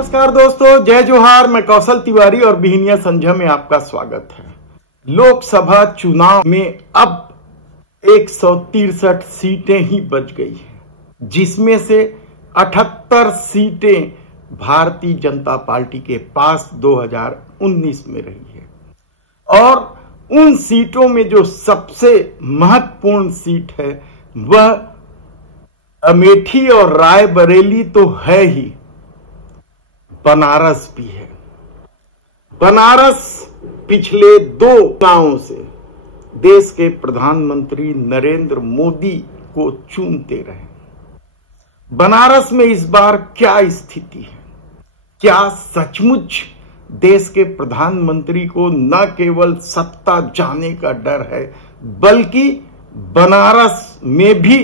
नमस्कार दोस्तों, जय जोहार। मैं कौशल तिवारी और बिहनिया संझा में आपका स्वागत है। लोकसभा चुनाव में अब 163 सीटें ही बच गई हैं, जिसमें से 78 सीटें भारतीय जनता पार्टी के पास 2019 में रही है। और उन सीटों में जो सबसे महत्वपूर्ण सीट है वह अमेठी और रायबरेली तो है ही, बनारस भी है। बनारस पिछले 2 चुनावों से देश के प्रधानमंत्री नरेंद्र मोदी को चुनते रहे। बनारस में इस बार क्या स्थिति है? क्या सचमुच देश के प्रधानमंत्री को न केवल सत्ता जाने का डर है, बल्कि बनारस में भी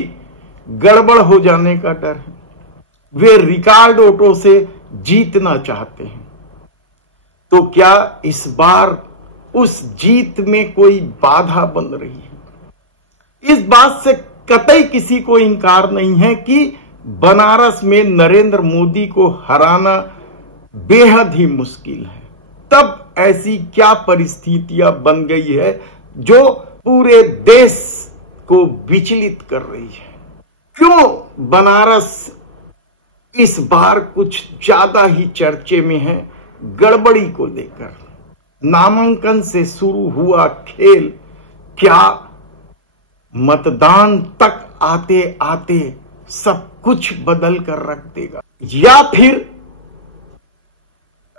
गड़बड़ हो जाने का डर है? वे रिकॉर्ड वोटों से जीतना चाहते हैं। तो क्या इस बार उस जीत में कोई बाधा बन रही है? इस बात से कतई किसी को इनकार नहीं है कि बनारस में नरेंद्र मोदी को हराना बेहद ही मुश्किल है। तब ऐसी क्या परिस्थितियां बन गई है जो पूरे देश को विचलित कर रही है? क्यों बनारस इस बार कुछ ज्यादा ही चर्चे में है गड़बड़ी को लेकर? नामांकन से शुरू हुआ खेल क्या मतदान तक आते आते सब कुछ बदल कर रख देगा, या फिर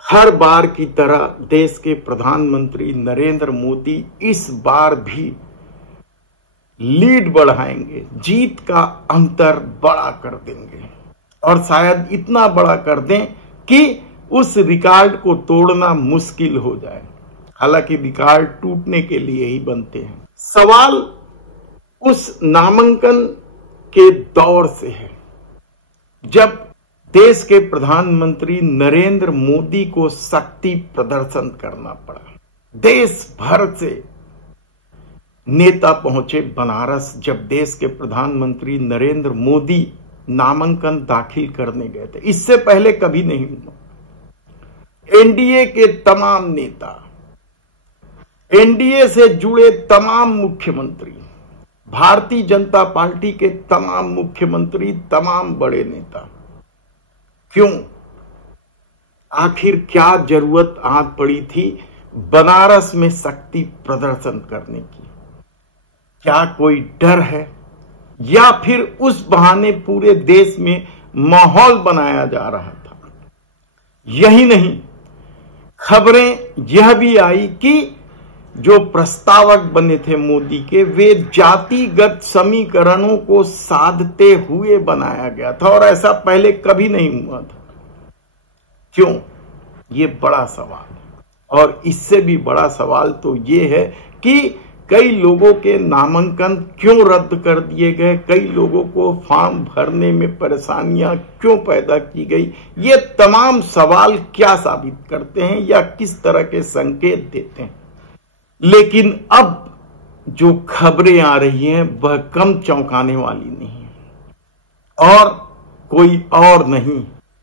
हर बार की तरह देश के प्रधानमंत्री नरेंद्र मोदी इस बार भी लीड बढ़ाएंगे, जीत का अंतर बड़ा कर देंगे और शायद इतना बड़ा कर दें कि उस रिकॉर्ड को तोड़ना मुश्किल हो जाए। हालांकि रिकॉर्ड टूटने के लिए ही बनते हैं। सवाल उस नामांकन के दौर से है जब देश के प्रधानमंत्री नरेंद्र मोदी को शक्ति प्रदर्शन करना पड़ा। देश भर से नेता पहुंचे बनारस जब देश के प्रधानमंत्री नरेंद्र मोदी नामांकन दाखिल करने गए थे। इससे पहले कभी नहीं हुआ। एनडीए के तमाम नेता, एनडीए से जुड़े तमाम मुख्यमंत्री, भारतीय जनता पार्टी के तमाम मुख्यमंत्री, तमाम बड़े नेता, क्यों, आखिर क्या जरूरत आ पड़ी थी बनारस में शक्ति प्रदर्शन करने की? क्या कोई डर है, या फिर उस बहाने पूरे देश में माहौल बनाया जा रहा था? यही नहीं, खबरें यह भी आई कि जो प्रस्तावक बने थे मोदी के, वे जातिगत समीकरणों को साधते हुए बनाया गया था और ऐसा पहले कभी नहीं हुआ था। क्यों? ये बड़ा सवाल है। और इससे भी बड़ा सवाल तो ये है कि कई लोगों के नामांकन क्यों रद्द कर दिए गए, कई लोगों को फॉर्म भरने में परेशानियां क्यों पैदा की गई? ये तमाम सवाल क्या साबित करते हैं या किस तरह के संकेत देते हैं? लेकिन अब जो खबरें आ रही हैं वह कम चौंकाने वाली नहीं है। और कोई और नहीं,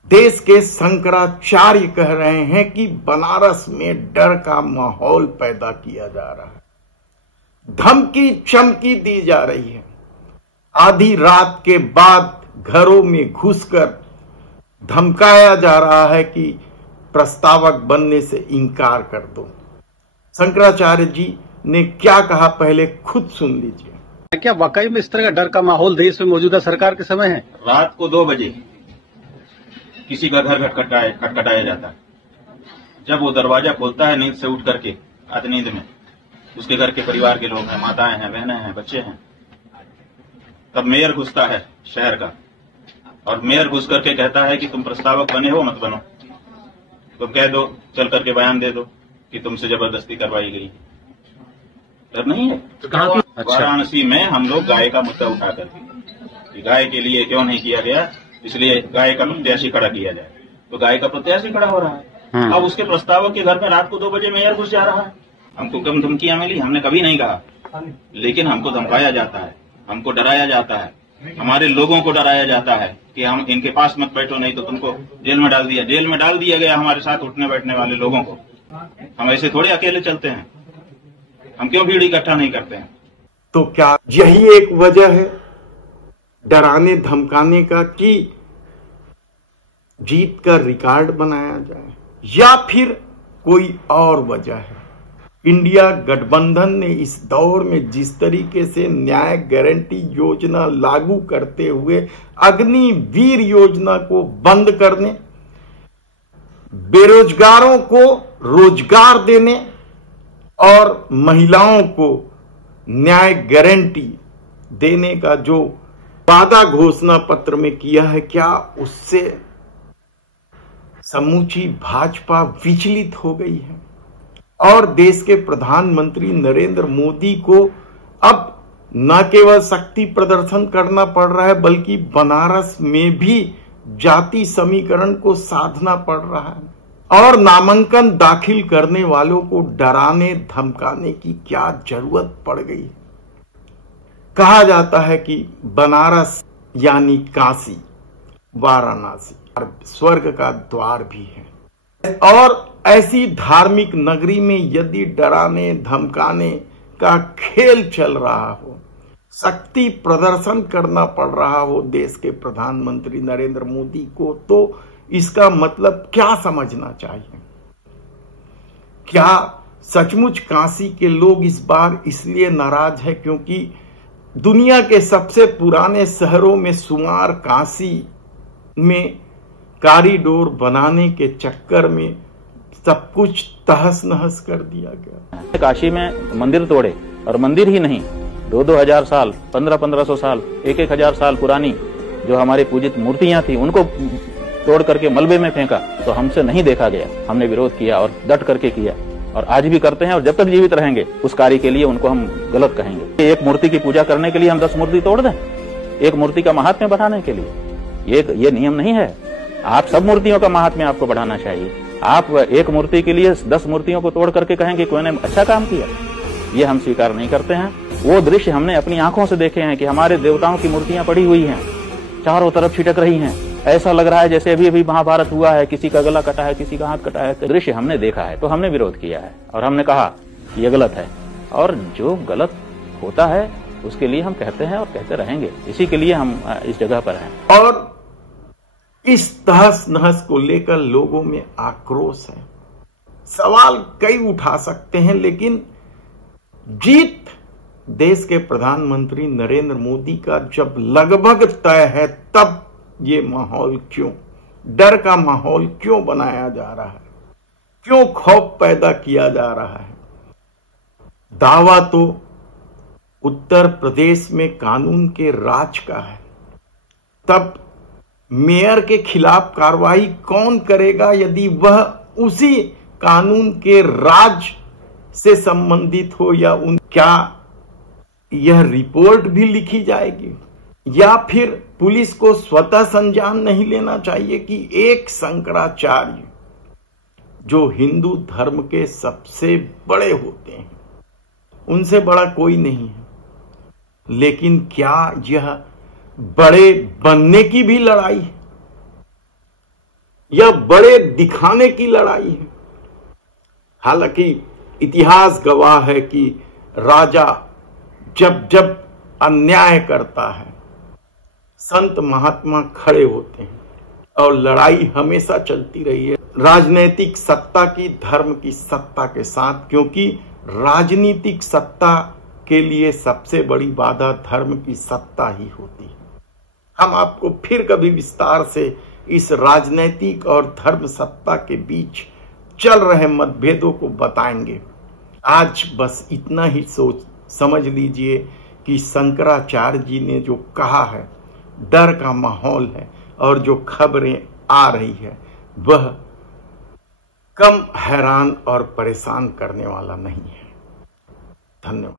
देश के शंकराचार्य कह रहे हैं कि बनारस में डर का माहौल पैदा किया जा रहा है, धमकी चमकी दी जा रही है। आधी रात के बाद घरों में घुसकर धमकाया जा रहा है कि प्रस्तावक बनने से इनकार कर दो। शंकराचार्य जी ने क्या कहा, पहले खुद सुन लीजिए। क्या वाकई में इस तरह का डर का माहौल देश में मौजूदा सरकार के समय है? रात को 2 बजे किसी का घर खटखटाया जाता है। जब वो दरवाजा खोलता है नींद से उठ करके, आधी नींद में, उसके घर के परिवार के लोग हैं, माताएं हैं, बहनें हैं, बच्चे हैं, तब मेयर घुसता है शहर का, और मेयर घुस करके कहता है कि तुम प्रस्तावक बने हो, मत बनो, तुम कह दो, चल करके बयान दे दो कि तुमसे जबरदस्ती करवाई गई। डर नहीं है? वाराणसी में हम लोग गाय का मुद्दा उठा करके, गाय के लिए क्यों नहीं किया गया, इसलिए गाय का प्रत्याशी खड़ा किया जाए, तो गाय का प्रत्याशी खड़ा हो रहा है। अब उसके प्रस्तावक के घर में रात को 2 बजे मेयर घुस जा रहा है। हमको कम धमकियां मिली, हमने कभी नहीं कहा, लेकिन हमको धमकाया जाता है, हमको डराया जाता है हमारे लोगों को डराया जाता है कि हम इनके पास मत बैठो, नहीं तो तुमको जेल में डाल दिया। जेल में डाल दिया गया हमारे साथ उठने बैठने वाले लोगों को। हम ऐसे थोड़े अकेले चलते हैं, हम क्यों भीड़ इकट्ठा नहीं करते हैं? तो क्या यही एक वजह है डराने धमकाने का कि जीत का रिकॉर्ड बनाया जाए, या फिर कोई और वजह है? इंडिया गठबंधन ने इस दौर में जिस तरीके से न्याय गारंटी योजना लागू करते हुए अग्निवीर योजना को बंद करने, बेरोजगारों को रोजगार देने और महिलाओं को न्याय गारंटी देने का जो वादा घोषणा पत्र में किया है, क्या उससे समूची भाजपा विचलित हो गई है? और देश के प्रधानमंत्री नरेंद्र मोदी को अब न केवल शक्ति प्रदर्शन करना पड़ रहा है, बल्कि बनारस में भी जाति समीकरण को साधना पड़ रहा है। और नामांकन दाखिल करने वालों को डराने धमकाने की क्या जरूरत पड़ गई? कहा जाता है कि बनारस यानी काशी, वाराणसी स्वर्ग का द्वार भी है। और ऐसी धार्मिक नगरी में यदि डराने धमकाने का खेल चल रहा हो, शक्ति प्रदर्शन करना पड़ रहा हो देश के प्रधानमंत्री नरेंद्र मोदी को, तो इसका मतलब क्या समझना चाहिए? क्या सचमुच काशी के लोग इस बार इसलिए नाराज है क्योंकि दुनिया के सबसे पुराने शहरों में शुमार काशी में कॉरिडोर बनाने के चक्कर में सब कुछ तहस नहस कर दिया गया? काशी में मंदिर तोड़े, और मंदिर ही नहीं, 2-2 साल 1500 साल 1-1000 साल पुरानी जो हमारी पूजित मूर्तियां थी उनको तोड़ करके मलबे में फेंका, तो हमसे नहीं देखा गया। हमने विरोध किया और डट करके किया, और आज भी करते हैं। और जब तक जीवित रहेंगे उस कार्य के लिए उनको हम गलत कहेंगे। एक मूर्ति की पूजा करने के लिए हम 10 मूर्ति तोड़ दें, एक मूर्ति का महात्म्य बढ़ाने के लिए? ये नियम नहीं है। आप सब मूर्तियों का महात्म्य आपको बढ़ाना चाहिए। आप एक मूर्ति के लिए 10 मूर्तियों को तोड़ करके कहेंगे कोई ने अच्छा काम किया, ये हम स्वीकार नहीं करते हैं। वो दृश्य हमने अपनी आंखों से देखे हैं कि हमारे देवताओं की मूर्तियां पड़ी हुई हैं, चारों तरफ छिटक रही हैं। ऐसा लग रहा है जैसे अभी अभी महाभारत हुआ है, किसी का गला कटा है, किसी का हाथ कटा है। दृश्य हमने देखा है, तो हमने विरोध किया है और हमने कहा ये गलत है। और जो गलत होता है उसके लिए हम कहते हैं और कहते रहेंगे। इसी के लिए हम इस जगह पर हैं। और इस तहस नहस को लेकर लोगों में आक्रोश है। सवाल कई उठा सकते हैं, लेकिन जीत देश के प्रधानमंत्री नरेंद्र मोदी का जब लगभग तय है, तब ये माहौल क्यों, डर का माहौल क्यों बनाया जा रहा है? क्यों खौफ पैदा किया जा रहा है? दावा तो उत्तर प्रदेश में कानून के राज का है, तब मेयर के खिलाफ कार्रवाई कौन करेगा यदि वह उसी कानून के राज से संबंधित हो? या क्या यह रिपोर्ट भी लिखी जाएगी? या फिर पुलिस को स्वतः संज्ञान नहीं लेना चाहिए कि एक शंकराचार्य जो हिंदू धर्म के सबसे बड़े होते हैं, उनसे बड़ा कोई नहीं है, लेकिन क्या यह बड़े बनने की भी लड़ाई है या बड़े दिखाने की लड़ाई है? हालांकि इतिहास गवाह है कि राजा जब जब अन्याय करता है, संत महात्मा खड़े होते हैं और लड़ाई हमेशा चलती रही है राजनीतिक सत्ता की धर्म की सत्ता के साथ, क्योंकि राजनीतिक सत्ता के लिए सबसे बड़ी बाधा धर्म की सत्ता ही होती है। हम आपको फिर कभी विस्तार से इस राजनीतिक और धर्म सत्ता के बीच चल रहे मतभेदों को बताएंगे। आज बस इतना ही समझ लीजिए कि शंकराचार्य जी ने जो कहा है, डर का माहौल है, और जो खबरें आ रही है वह कम हैरान और परेशान करने वाला नहीं है। धन्यवाद।